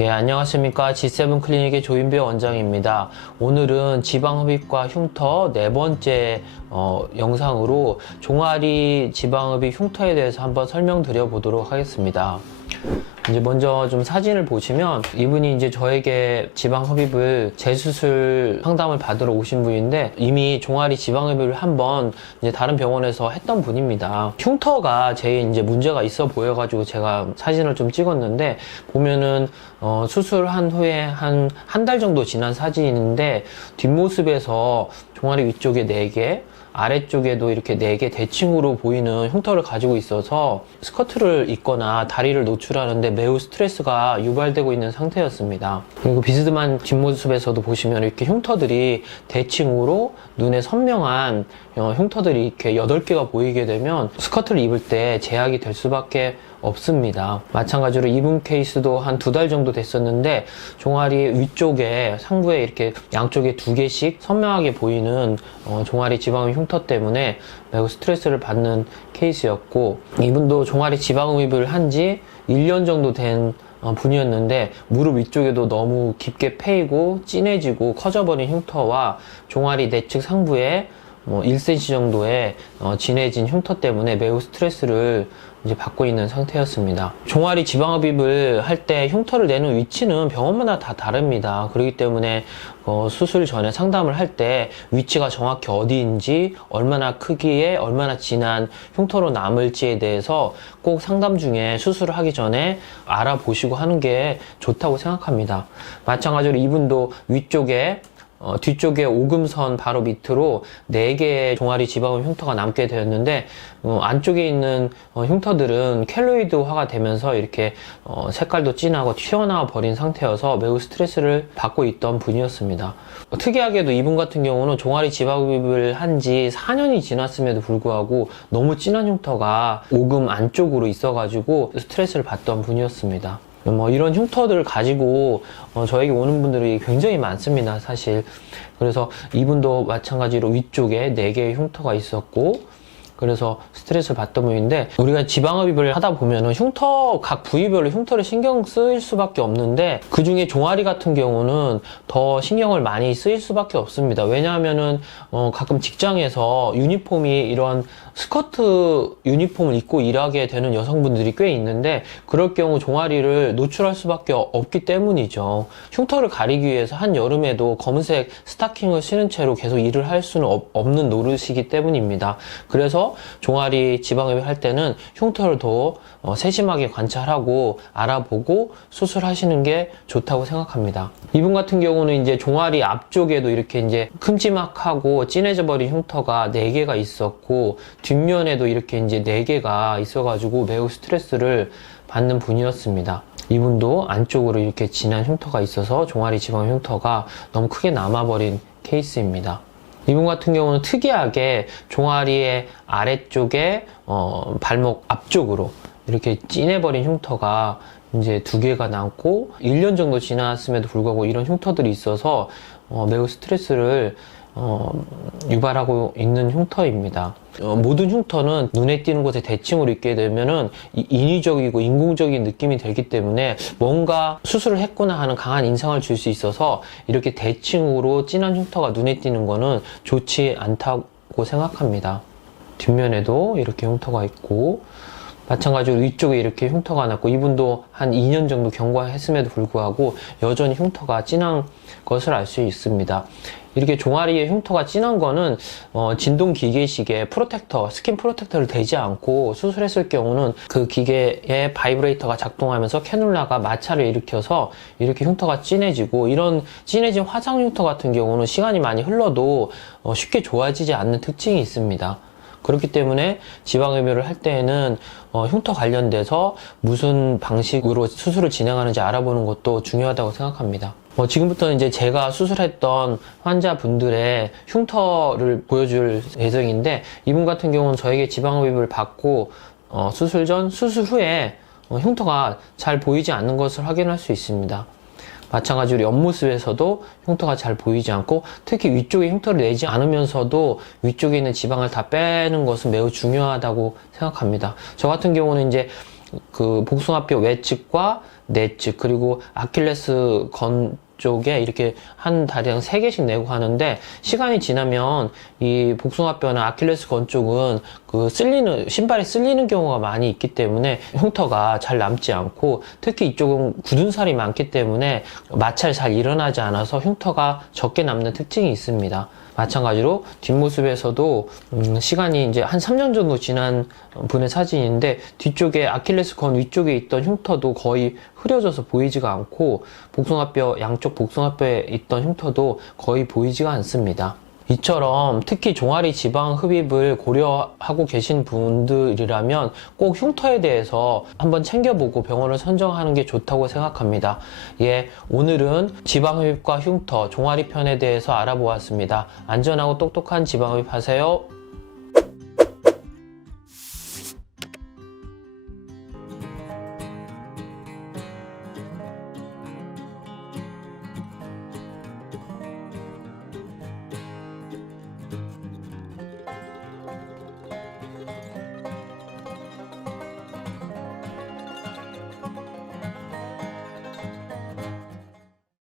예, 안녕하십니까. G7 클리닉의 조인배 원장입니다. 오늘은 지방흡입과 흉터 네 번째 영상으로 종아리 지방흡입 흉터에 대해서 한번 설명드려 보도록 하겠습니다. 이제 먼저 좀 사진을 보시면 이분이 이제 저에게 지방흡입을 재수술 상담을 받으러 오신 분인데 이미 종아리 지방흡입을 한번 이제 다른 병원에서 했던 분입니다. 흉터가 제일 이제 문제가 있어 보여가지고 제가 사진을 좀 찍었는데 보면은 수술한 후에 한 달 정도 지난 사진인데 뒷모습에서 종아리 위쪽에 4개 아래쪽에도 이렇게 4개 대칭으로 보이는 흉터를 가지고 있어서 스커트를 입거나 다리를 노출하는데 매우 스트레스가 유발되고 있는 상태였습니다. 그리고 비스듬한 뒷모습에서도 보시면 이렇게 흉터들이 대칭으로 눈에 선명한 흉터들이 이렇게 8개가 보이게 되면 스커트를 입을 때 제약이 될 수밖에 없습니다. 마찬가지로 이분 케이스도 한 2달 정도 됐었는데 종아리 위쪽에 상부에 이렇게 양쪽에 2개씩 선명하게 보이는 종아리 지방흡입 흉터 때문에 매우 스트레스를 받는 케이스였고, 이분도 종아리 지방흡입을 한 지 1년 정도 된 분이었는데 무릎 위쪽에도 너무 깊게 패이고 진해지고 커져버린 흉터와 종아리 내측 상부에 1cm 정도의 진해진 흉터 때문에 매우 스트레스를 이제 받고 있는 상태였습니다. 종아리 지방흡입을 할 때 흉터를 내는 위치는 병원마다 다 다릅니다. 그렇기 때문에 수술 전에 상담을 할 때 위치가 정확히 어디인지, 얼마나 크기에 얼마나 진한 흉터로 남을지에 대해서 꼭 상담 중에 수술을 하기 전에 알아보시고 하는 게 좋다고 생각합니다. 마찬가지로 이분도 위쪽에 뒤쪽에 오금선 바로 밑으로 4개의 종아리 지방흡입 흉터가 남게 되었는데 안쪽에 있는 흉터들은 켈로이드화가 되면서 이렇게 색깔도 진하고 튀어나와 버린 상태여서 매우 스트레스를 받고 있던 분이었습니다. 특이하게도 이분 같은 경우는 종아리 지방흡입을 한 지 4년이 지났음에도 불구하고 너무 진한 흉터가 오금 안쪽으로 있어가지고 스트레스를 받던 분이었습니다. 이런 흉터들을 가지고 저에게 오는 분들이 굉장히 많습니다, 사실. 그래서 이분도 마찬가지로 위쪽에 4개의 흉터가 있었고, 그래서 스트레스를 받던 분인데, 우리가 지방흡입을 하다 보면은 각 부위별로 흉터를 신경 쓰일 수밖에 없는데, 그 중에 종아리 같은 경우는 더 신경을 많이 쓰일 수밖에 없습니다. 왜냐하면은 가끔 직장에서 유니폼이 이런 스커트 유니폼을 입고 일하게 되는 여성분들이 꽤 있는데, 그럴 경우 종아리를 노출할 수밖에 없기 때문이죠. 흉터를 가리기 위해서 한여름에도 검은색 스타킹을 신은 채로 계속 일을 할 수는 없는 노릇이기 때문입니다. 그래서 종아리 지방흡입 할 때는 흉터를 더 세심하게 관찰하고 알아보고 수술하시는 게 좋다고 생각합니다. 이분 같은 경우는 이제 종아리 앞쪽에도 이렇게 이제 큼지막하고 진해져 버린 흉터가 4개가 있었고, 뒷면에도 이렇게 이제 4개가 있어가지고 매우 스트레스를 받는 분이었습니다. 이분도 안쪽으로 이렇게 진한 흉터가 있어서 종아리 지방흡입 흉터가 너무 크게 남아버린 케이스입니다. 이분 같은 경우는 특이하게 종아리의 아래쪽에 발목 앞쪽으로 이렇게 진해버린 흉터가 이제 2개가 남고 1년 정도 지났음에도 불구하고 이런 흉터들이 있어서 매우 스트레스를 유발하고 있는 흉터입니다. 모든 흉터는 눈에 띄는 곳에 대칭으로 있게 되면은 인위적이고 인공적인 느낌이 들기 때문에 뭔가 수술을 했구나 하는 강한 인상을 줄 수 있어서 이렇게 대칭으로 진한 흉터가 눈에 띄는 거는 좋지 않다고 생각합니다. 뒷면에도 이렇게 흉터가 있고, 마찬가지로 위쪽에 이렇게 흉터가 났고, 이분도 한 2년 정도 경과했음에도 불구하고 여전히 흉터가 진한 것을 알 수 있습니다. 이렇게 종아리에 흉터가 진한 거는 진동 기계식의 스킨 프로텍터를 대지 않고 수술했을 경우는 그 기계의 바이브레이터가 작동하면서 캐놀라가 마찰을 일으켜서 이렇게 흉터가 진해지고, 이런 진해진 화상 흉터 같은 경우는 시간이 많이 흘러도 쉽게 좋아지지 않는 특징이 있습니다. 그렇기 때문에 지방흡입을 할 때에는 흉터 관련돼서 무슨 방식으로 수술을 진행하는지 알아보는 것도 중요하다고 생각합니다. 지금부터는 이제 제가 수술했던 환자분들의 흉터를 보여줄 예정인데, 이분 같은 경우는 저에게 지방흡입을 받고 수술 전, 수술 후에 흉터가 잘 보이지 않는 것을 확인할 수 있습니다. 마찬가지로 옆모습에서도 흉터가 잘 보이지 않고, 특히 위쪽에 흉터를 내지 않으면서도 위쪽에 있는 지방을 다 빼는 것은 매우 중요하다고 생각합니다. 저 같은 경우는 이제 그 복숭아뼈 외측과 내측 그리고 아킬레스 건 쪽에 이렇게 한 다리당 3개씩 내고 하는데, 시간이 지나면 이 복숭아뼈나 아킬레스 건 쪽은 그 신발이 쓸리는 경우가 많이 있기 때문에 흉터가 잘 남지 않고, 특히 이쪽은 굳은 살이 많기 때문에 마찰이 잘 일어나지 않아서 흉터가 적게 남는 특징이 있습니다. 마찬가지로 뒷모습에서도 시간이 이제 한 3년 정도 지난 분의 사진인데, 뒤쪽에 아킬레스 건 위쪽에 있던 흉터도 거의 흐려져서 보이지가 않고, 양쪽 복숭아뼈에 있던 흉터도 거의 보이지가 않습니다. 이처럼 특히 종아리 지방 흡입을 고려하고 계신 분들이라면 꼭 흉터에 대해서 한번 챙겨보고 병원을 선정하는 게 좋다고 생각합니다. 예, 오늘은 지방 흡입과 흉터, 종아리 편에 대해서 알아보았습니다. 안전하고 똑똑한 지방 흡입 하세요.